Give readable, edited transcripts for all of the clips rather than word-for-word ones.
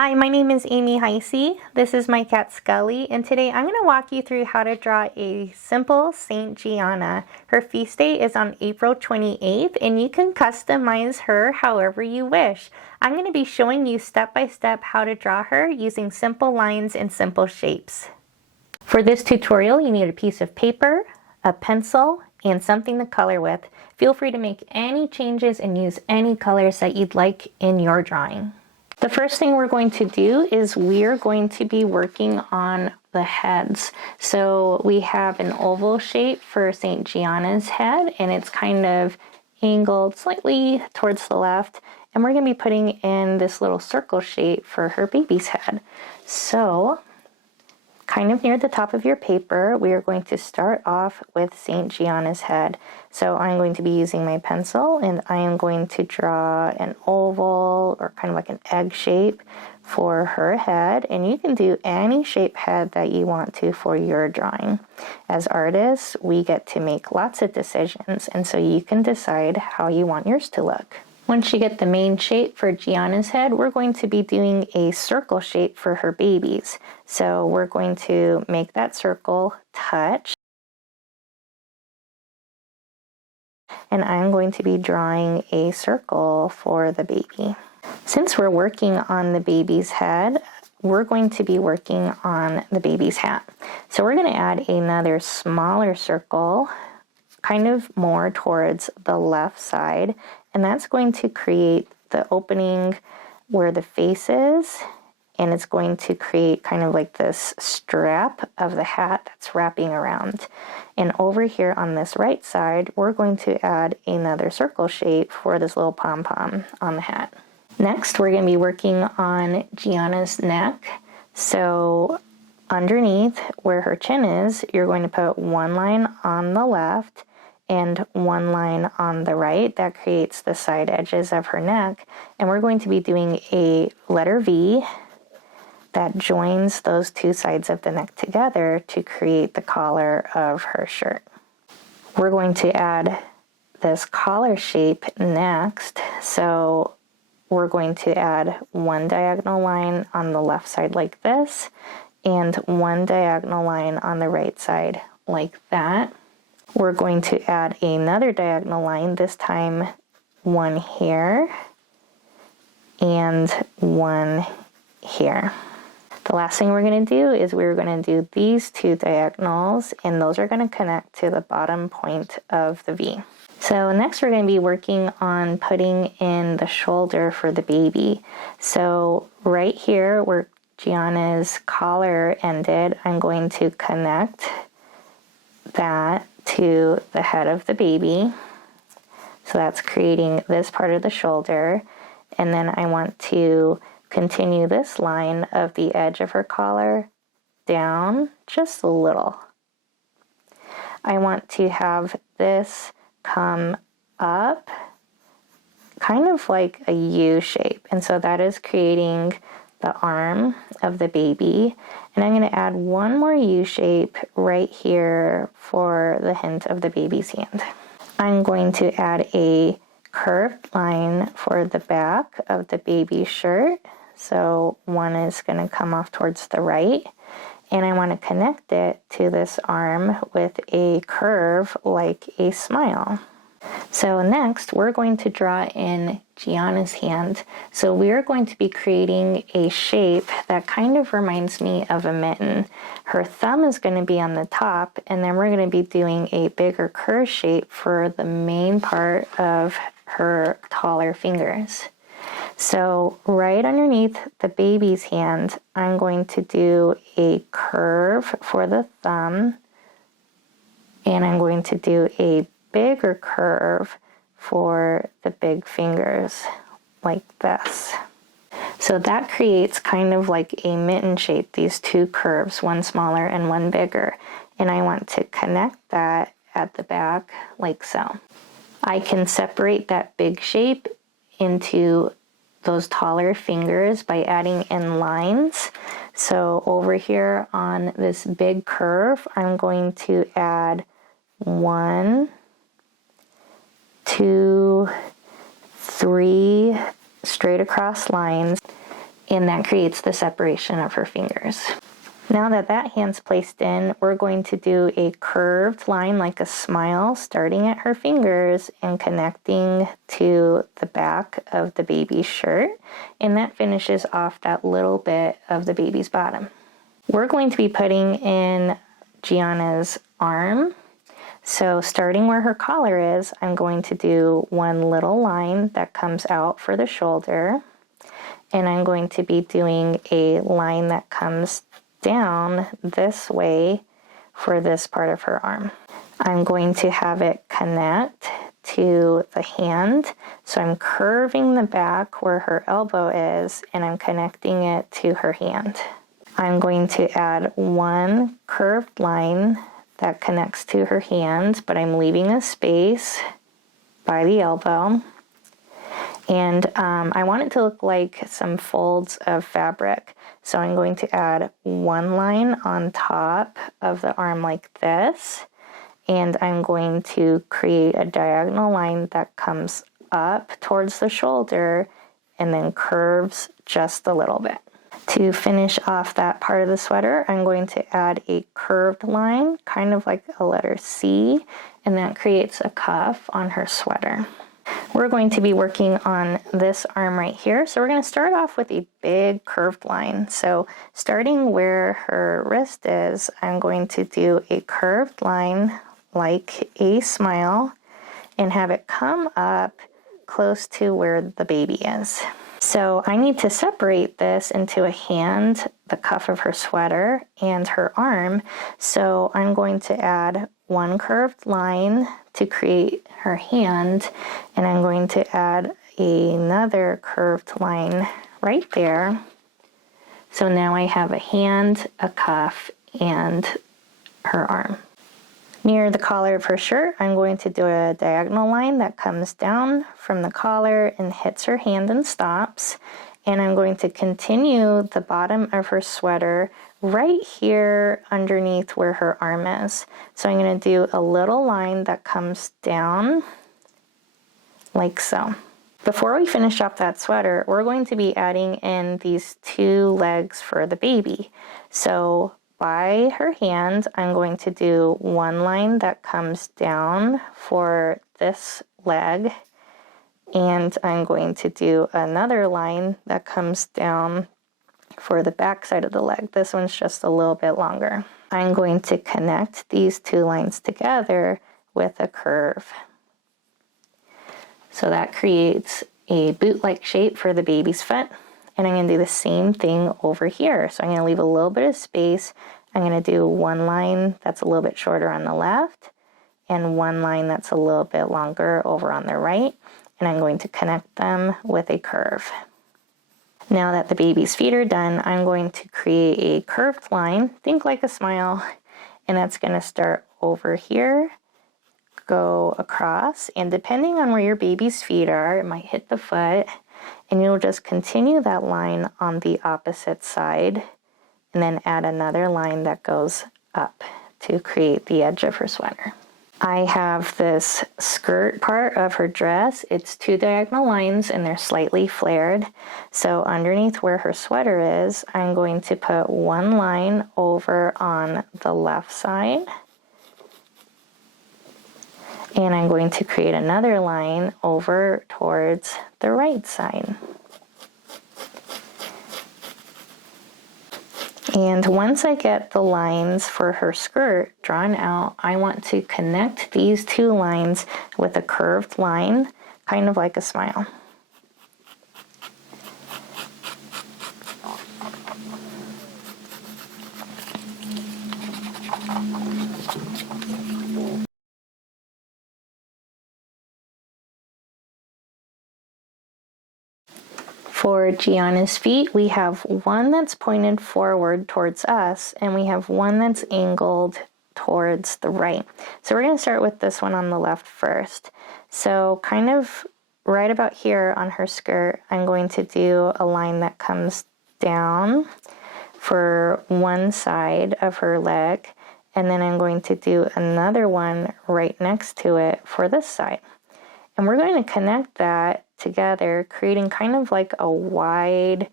Hi, my name is Amy Heyse. This is my cat Scully, and today I'm going to walk you through how to draw a simple Saint Gianna. Her feast day is on April 28th, and you can customize her however you wish. I'm going to be showing you step by step how to draw her using simple lines and simple shapes. For this tutorial, you need a piece of paper, a pencil, and something to color with. Feel free to make any changes and use any colors that you'd like in your drawing. The first thing we're going to do is we're going to be working on the heads. So we have an oval shape for Saint Gianna's head, and it's kind of angled slightly towards the left. And we're going to be putting in this little circle shape for her baby's head. So kind of near the top of your paper, we are going to start off with Saint Gianna's head. So I'm going to be using my pencil, and I am going to draw an oval or kind of like an egg shape for her head. And you can do any shape head that you want to for your drawing. As artists, we get to make lots of decisions, and so you can decide how you want yours to look. Once you get the main shape for Gianna's head, we're going to be doing a circle shape for her babies. So we're going to make that circle touch. And I'm going to be drawing a circle for the baby. Since we're working on the baby's head, we're going to be working on the baby's hat. So we're going to add another smaller circle, kind of more towards the left side. And that's going to create the opening where the face is, and it's going to create kind of like this strap of the hat that's wrapping around. And over here on this right side, we're going to add another circle shape for this little pom-pom on the hat. Next, we're going to be working on Gianna's neck. So underneath where her chin is, you're going to put one line on the left and one line on the right. That creates the side edges of her neck. And we're going to be doing a letter V that joins those two sides of the neck together to create the collar of her shirt. We're going to add this collar shape next. So we're going to add one diagonal line on the left side like this, and one diagonal line on the right side like that. We're going to add another diagonal line, this time one here and one here. The last thing we're going to do is we're going to do these two diagonals, and those are going to connect to the bottom point of the V. So next we're going to be working on putting in the shoulder for the baby. So right here where Gianna's collar ended, I'm going to connect that to the head of the baby. So that's creating this part of the shoulder. And then I want to continue this line of the edge of her collar down just a little. I want to have this come up kind of like a U shape. And so that is creating the arm of the baby. And I'm going to add one more U shape right here for the hint of the baby's hand. I'm going to add a curved line for the back of the baby's shirt. So one is going to come off towards the right. And I want to connect it to this arm with a curve like a smile. So next, we're going to draw in Gianna's hand. So we're going to be creating a shape that kind of reminds me of a mitten. Her thumb is going to be on the top, and then we're going to be doing a bigger curve shape for the main part of her taller fingers. So right underneath the baby's hand, I'm going to do a curve for the thumb, and I'm going to do a bigger curve for the big fingers like this. So that creates kind of like a mitten shape, these two curves, one smaller and one bigger. And I want to connect that at the back like so. I can separate that big shape into those taller fingers by adding in lines. So over here on this big curve, I'm going to add 1, 2, 3 straight across lines, and that creates the separation of her fingers. Now that that hand's placed in, we're going to do a curved line like a smile, starting at her fingers and connecting to the back of the baby's shirt, and that finishes off that little bit of the baby's bottom. We're going to be putting in Gianna's arm. So starting where her collar is, I'm going to do one little line that comes out for the shoulder, and I'm going to be doing a line that comes down this way for this part of her arm. I'm going to have it connect to the hand, so I'm curving the back where her elbow is, and I'm connecting it to her hand. I'm going to add one curved line that connects to her hand, but I'm leaving a space by the elbow. And I want it to look like some folds of fabric. So I'm going to add one line on top of the arm like this. And I'm going to create a diagonal line that comes up towards the shoulder and then curves just a little bit. To finish off that part of the sweater, I'm going to add a curved line, kind of like a letter C, and that creates a cuff on her sweater. We're going to be working on this arm right here. So we're going to start off with a big curved line. So starting where her wrist is, I'm going to do a curved line like a smile and have it come up close to where the baby is. So I need to separate this into a hand, the cuff of her sweater, and her arm. So I'm going to add one curved line to create her hand, and I'm going to add another curved line right there. So now I have a hand, a cuff, and her arm. Near the collar of her shirt, I'm going to do a diagonal line that comes down from the collar and hits her hand and stops. And I'm going to continue the bottom of her sweater right here underneath where her arm is. So I'm going to do a little line that comes down like so. Before we finish up that sweater, we're going to be adding in these two legs for the baby. So by her hand, I'm going to do one line that comes down for this leg, and I'm going to do another line that comes down for the back side of the leg. This one's just a little bit longer. I'm going to connect these two lines together with a curve. So that creates a boot-like shape for the baby's foot. And I'm going to do the same thing over here. So I'm going to leave a little bit of space. I'm going to do one line that's a little bit shorter on the left and one line that's a little bit longer over on the right. And I'm going to connect them with a curve. Now that the baby's feet are done, I'm going to create a curved line, think like a smile, and that's going to start over here, go across, and depending on where your baby's feet are, it might hit the foot, and you'll just continue that line on the opposite side and then add another line that goes up to create the edge of her sweater. I have this skirt part of her dress. It's two diagonal lines and they're slightly flared. So underneath where her sweater is, I'm going to put one line over on the left side. And I'm going to create another line over towards the right side. And once I get the lines for her skirt drawn out, I want to connect these two lines with a curved line, kind of like a smile. For Gianna's feet, we have one that's pointed forward towards us, and we have one that's angled towards the right. So we're going to start with this one on the left first. So kind of right about here on her skirt, I'm going to do a line that comes down for one side of her leg, and then I'm going to do another one right next to it for this side. And we're going to connect that together, creating kind of like a wide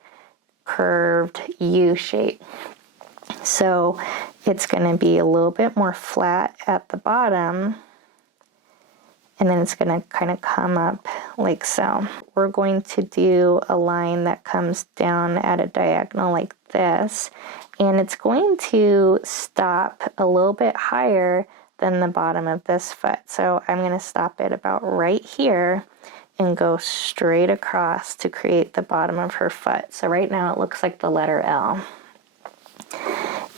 curved U shape. So it's going to be a little bit more flat at the bottom, and then it's going to kind of come up like so. We're going to do a line that comes down at a diagonal like this, and it's going to stop a little bit higher than the bottom of this foot. So I'm going to stop it about right here and go straight across to create the bottom of her foot. So right now it looks like the letter L.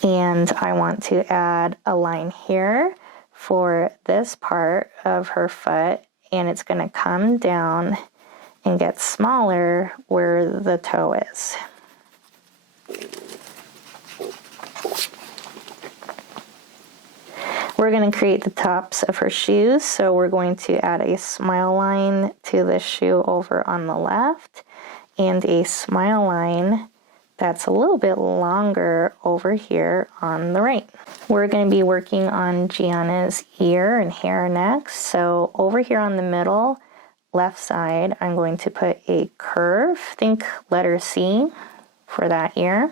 And I want to add a line here for this part of her foot, and it's going to come down and get smaller where the toe is. We're going to create the tops of her shoes, so we're going to add a smile line to the shoe over on the left and a smile line that's a little bit longer over here on the right. We're going to be working on Gianna's ear and hair next. So over here on the middle left side, I'm going to put a curve, think letter C for that ear.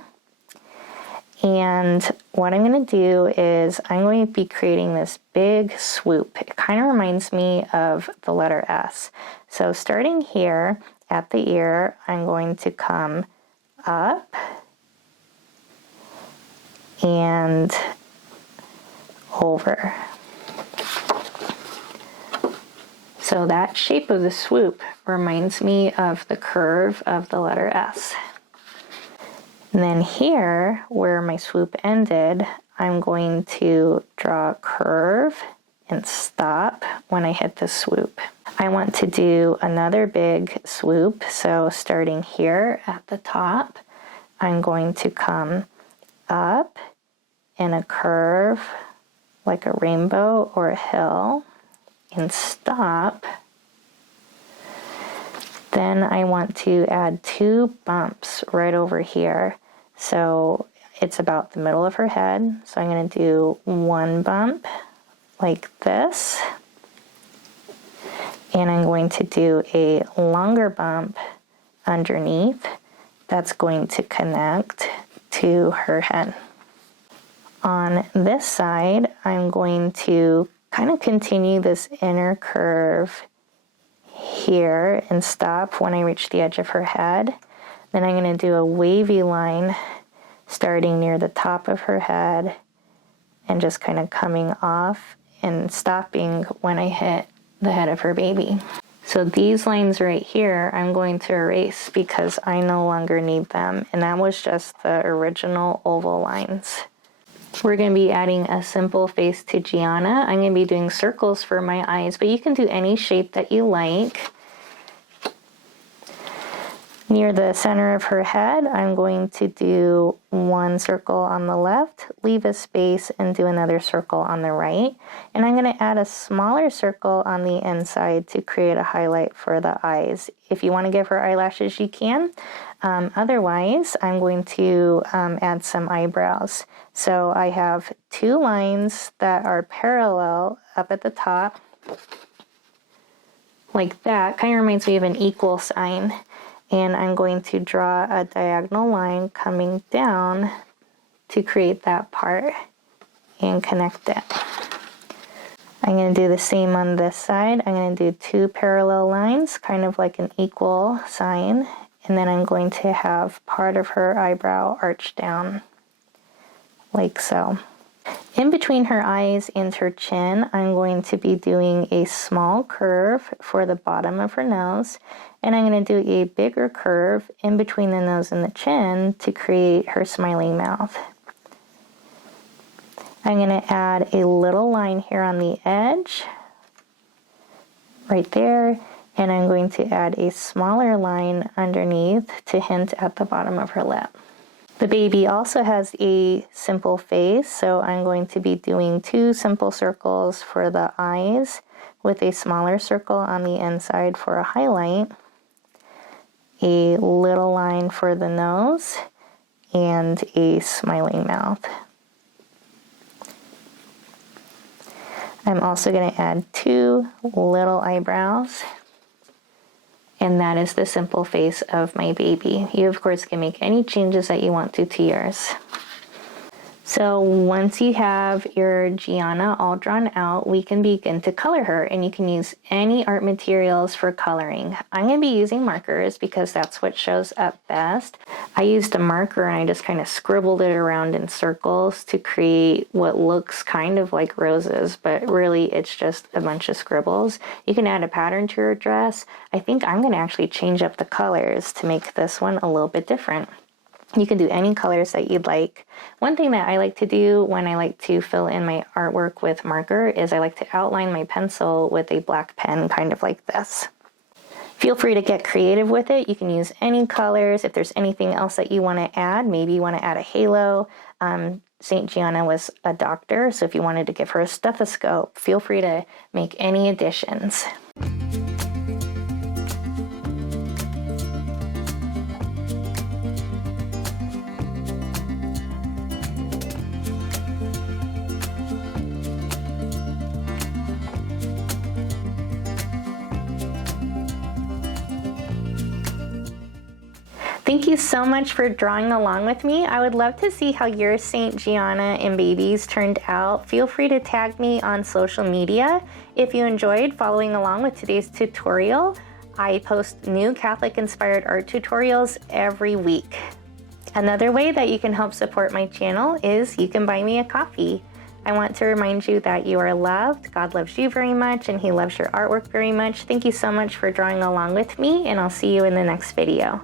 And what I'm going to do is I'm going to be creating this big swoop. It kind of reminds me of the letter S. So starting here at the ear, I'm going to come up and over. So that shape of the swoop reminds me of the curve of the letter S. And then here, where my swoop ended, I'm going to draw a curve and stop when I hit the swoop. I want to do another big swoop, so starting here at the top, I'm going to come up in a curve like a rainbow or a hill and stop. Then I want to add 2 bumps right over here. So it's about the middle of her head. So I'm going to do 1 bump like this. And I'm going to do a longer bump underneath that's going to connect to her head. On this side, I'm going to kind of continue this inner curve here and stop when I reach the edge of her head. Then I'm going to do a wavy line starting near the top of her head and just kind of coming off and stopping when I hit the head of her baby. So these lines right here, I'm going to erase because I no longer need them. And that was just the original oval lines. We're going to be adding a simple face to Gianna. I'm going to be doing circles for my eyes, but you can do any shape that you like. Near the center of her head, I'm going to do 1 circle on the left, leave a space, and do another circle on the right. And I'm going to add a smaller circle on the inside to create a highlight for the eyes. If you want to give her eyelashes, you can. Otherwise, I'm going to add some eyebrows. So I have 2 lines that are parallel up at the top, like that. Kind of reminds me of an equal sign. And I'm going to draw a diagonal line coming down to create that part and connect it. I'm going to do the same on this side. I'm going to do 2 parallel lines, kind of like an equal sign. And then I'm going to have part of her eyebrow arch down, like so. In between her eyes and her chin, I'm going to be doing a small curve for the bottom of her nose, and I'm going to do a bigger curve in between the nose and the chin to create her smiling mouth. I'm going to add a little line here on the edge, right there, and I'm going to add a smaller line underneath to hint at the bottom of her lip. The baby also has a simple face, so I'm going to be doing 2 simple circles for the eyes with a smaller circle on the inside for a highlight, a little line for the nose, and a smiling mouth. I'm also going to add 2 little eyebrows And that is the simple face of my baby. You of course can make any changes that you want to yours. So once you have your Gianna all drawn out, we can begin to color her, and you can use any art materials for coloring. I'm going to be using markers because that's what shows up best. I used a marker and I just kind of scribbled it around in circles to create what looks kind of like roses, but really it's just a bunch of scribbles. You can add a pattern to your dress. I think I'm going to actually change up the colors to make this one a little bit different. You can do any colors that you'd like. One thing that I like to do when I like to fill in my artwork with marker is I like to outline my pencil with a black pen, kind of like this. Feel free to get creative with it. You can use any colors. If there's anything else that you want to add, maybe you want to add a halo. Saint Gianna was a doctor, so if you wanted to give her a stethoscope, feel free to make any additions. Thank you so much for drawing along with me. I would love to see how your Saint Gianna and babies turned out. Feel free to tag me on social media. If you enjoyed following along with today's tutorial, I post new Catholic-inspired art tutorials every week. Another way that you can help support my channel is you can buy me a coffee. I want to remind you that you are loved, God loves you very much, and He loves your artwork very much. Thank you so much for drawing along with me, and I'll see you in the next video.